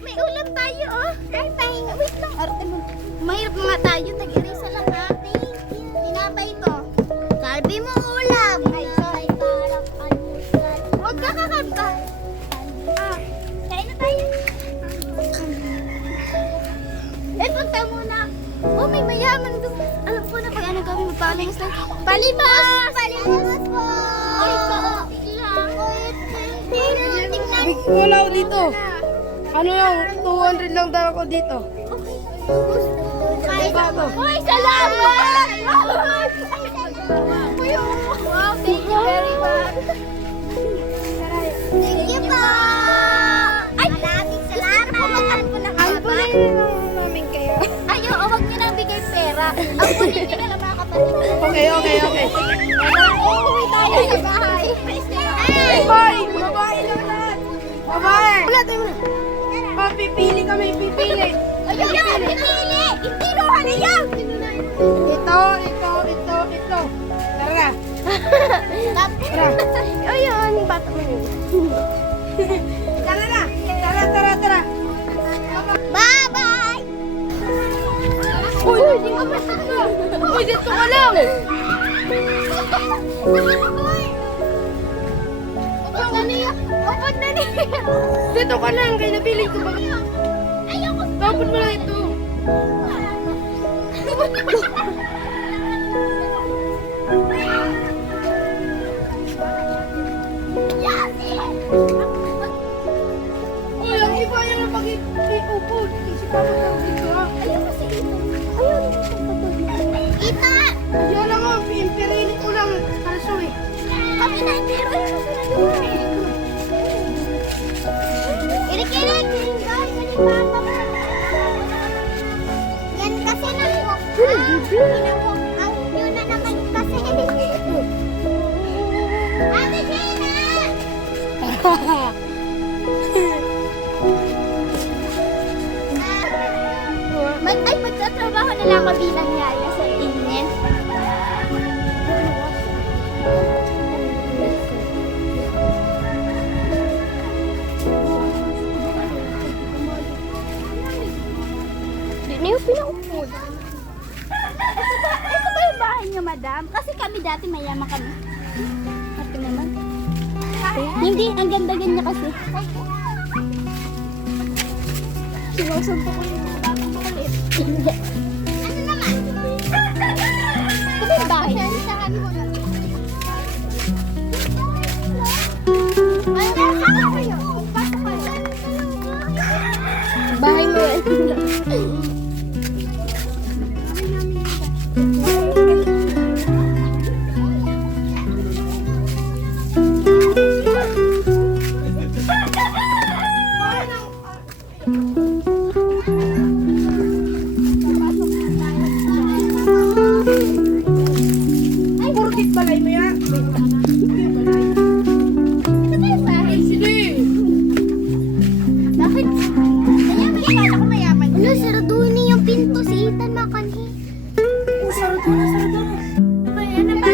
may ulam tayo, oh. Ay, pahinga. Wait lang. Arte mo. Mahirap mga tayo. Tag-irisa lang, ha. Tinapay to. Sabi mo ulam. Ay, sorry. Huwag ka kakanta. Kain na tayo. Punta muna. Oh, may mayaman doon. Alam ko na pag ano kami magpalimos lang. Palimos! Palimos po! Ay, kaunti lang. Tingnan. Wala ako dito. Ano lang, 200 lang daw ako dito. Ay, salamat! Wow, thank you very much. Thank you po! Ay, maraming salamat! Mag-ano po ng Ang pala yung namin kayo. Ay, oo, huwag niyo nang bigay pera. Ang punin niyo na lang mga kapatid. Okay. Uuwi tayo sa bahay. Hey, boy! Babae lang lahat! Babae! Wala tayo muna. Pipili kami, pipili. Ayun, pipili! Hindi rohan na yan! Ito. Tara na. Ayun, yung bata mo yun. Tara na. Tara. Bye-bye! Uy, dito ka lang. Upad na niya! Dito ka lang, kaya napili ko ba? Ayoko! Tapon mo lang ito. Uy, ang iba yan ang pag-iupo. Kasi pa dito ha. Ayoko si Ito. Ayun, Ita! Yan lang ang pinipili ko lang. Kalso eh. Kami na hindi rin sa sinaduwa eh. Irik-irik! Guys, ano yung bata mo? Yan kasi nang-walk out. Pinang-walk out nyo na naman kasi. Ate Sheena! Magtatrabaho na lang kabilang yaya sa inyo. Hindi na yung pinakupod. Ito ba yung bahay niyo, madam? Kasi kami dati mayaman kami. Ate naman. Hindi, ang ganda-ganda niya kasi. Sinusunto ko yung batang makulit. Hindi. Ano naman? Ito ba yung bahay? Saan mo na? Bahay mo yan. Kurkit balay mo yan. Ito ba yung bahay? Sige. Bakit? Mayaman, akala ko mayaman. Ano, saraduhin niyo yung pinto si Ethan makanhi. Sarado na. Ayan na ba?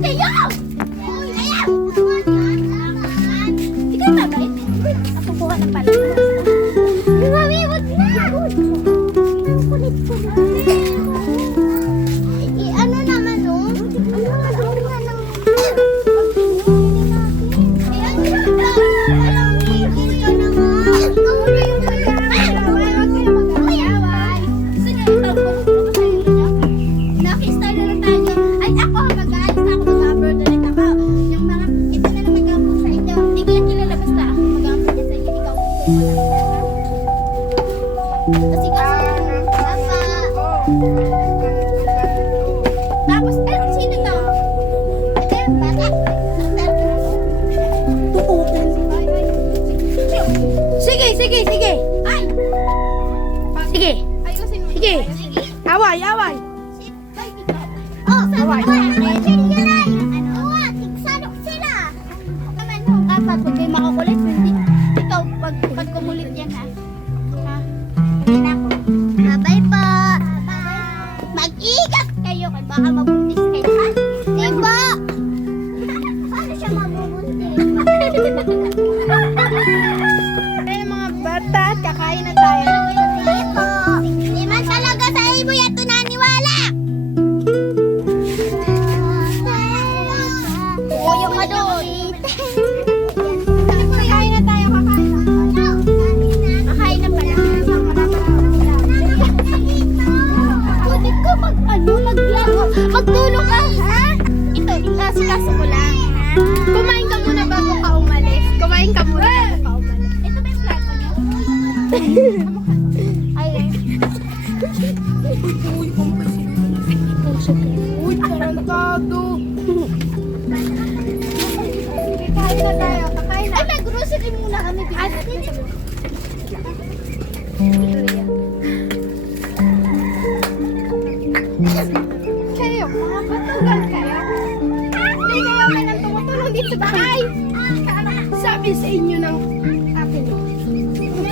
Kayo! Kayo! Ikaw mabait? Ako kuha ng pala. Mami, wag na! Kulit-kulit. Ano naman, oh? Ano nga ng... Tapos, sino to? Ito yung bata. Sige. Ay! Sige. Ayusin mo. Sige. Sige. Away. Oh, sabi ko, salok sila. Naman ho, dapat huwag kayo makukulit. Hindi. Ikaw, pag kumulit yan ha. Ha? Yan ako. Bye-bye po. Mag-igat kayo. Baka mabuntis kayo. Ha? Diba? Paano siya mabubuntis? Ay, mga bata, kakain Kain na tayo. Hindi man talaga sa ibo yan ito naniwala. Uyo ka doon. Kain na tayo, kakain na. Makain na pala. Pwede ka maglaro. Magtulog ka, ha? Ito, ikasikaso ko lang, ha? Kumain ka muna bago ka umalis. Kumain ka muna bago ka umalis. Ito ba yung plato niyo? Ay, Uy, tarantado. Kain na tayo, kakain na. ay, mag-grocery muna kami. Kayo, mga patugal kayo. Hindi kayo may nang tumutulong dito sa bahay. Sabi sa inyo ng akin.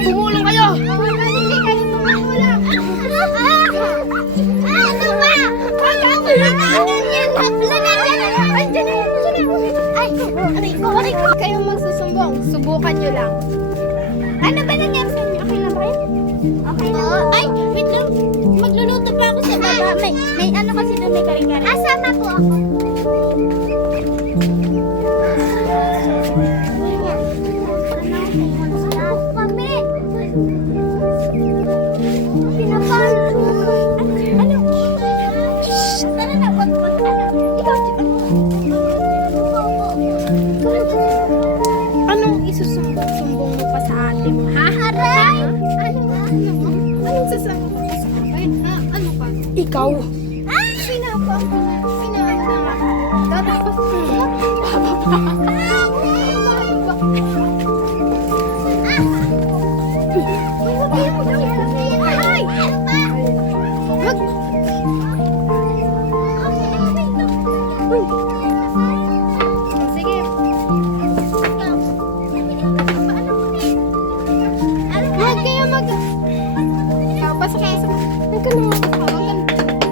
Tumulong kayo. Hindi kayo tumulong. Ano ba? Wag ako na ganyan. Andiyan na yan. Ay, aray ko. Kayong magsusumbong. Subukan nyo lang. Ano ba nangyari sa inyo? Okay lang ba kayo? Okay lang. Ay, wait lang. Magluluto pa ako sa baba. May ano kasi doon, may kare-kare. Asama po ako. Kami. Pinapalo. Ano? Shhh! Tara na, wag. Ano? Ikaw, Anong isusumbong mo pa sa ate mo, ha? Aray! Ano? Anong sasabihin mo pa sa akin, ha? Ano ka? Ikaw. Tapos, sige. Huwag kayo Ikaw, pasok kayo sa... Huwag ka naman. Huwag ka.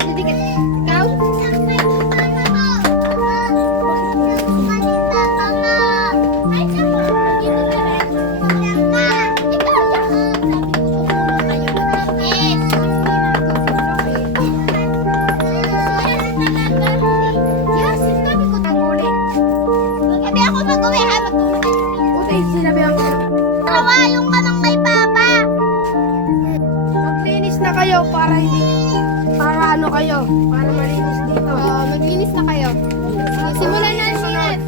Hindi ka... Ikaw? Ang uli. Utay, sinabihan ko na. Yung ka ng may papa. Maglinis na kayo para hindi... Para ano kayo? Para malinis dito. Maglinis na kayo. Simulan na ang sinat.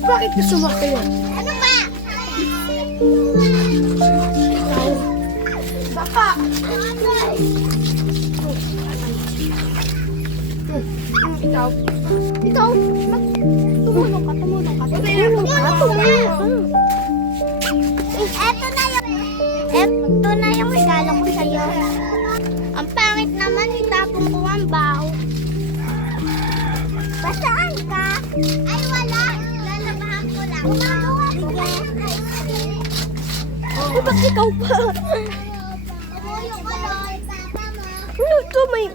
Bakit gusto mo kayo? Ano ba? Baka. Ikaw. Ikaw. Tumulong ka. Tumulong ka. Eto na yung regalo ko sa'yo. Ang pangit naman, itapon ko ang bao. Basaan ka? Ay, wala. Lalabahan ko lang. Gumagawa ko ba? Oh, ba't ikaw pa? Umuyo ka doon. Ano ito? May...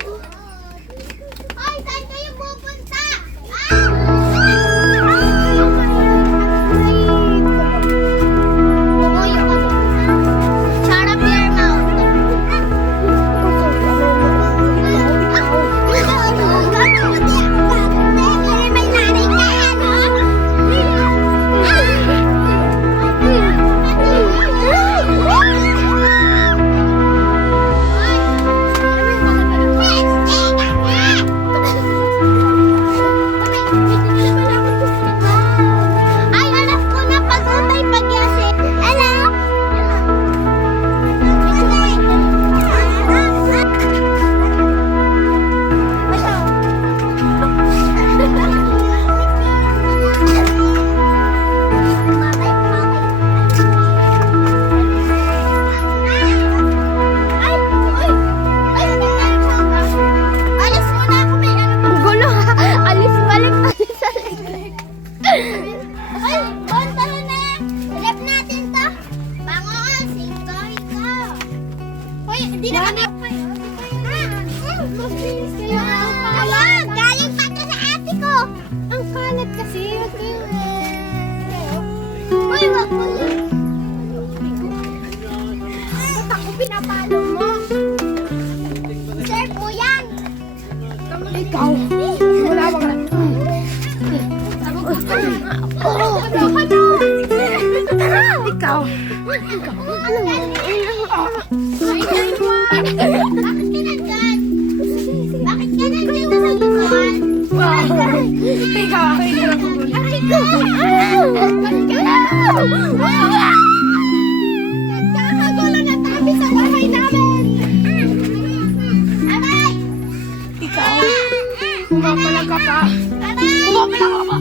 Ay, saan kayo pupunta? Umuyo ka doon. Shut up your mouth. May nanay ka, ano? Ikaw. Bakit ka nandyan sa likod? Wow. Ikaw, ako yung hirap ko. Aray ko! Nagkakagulo na tabi sa bahay namin. Aray! Ikaw, pumapalag ka pa. Aray! Pumapalag ka pa.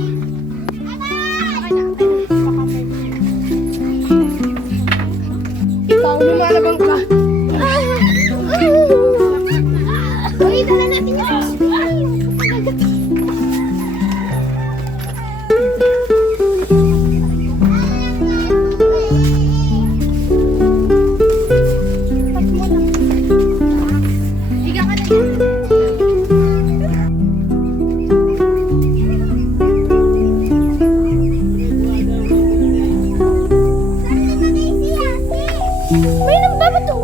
Ikaw, lumalabang ka. Uy, dala natin yung Higa ka na yan. May nang babato.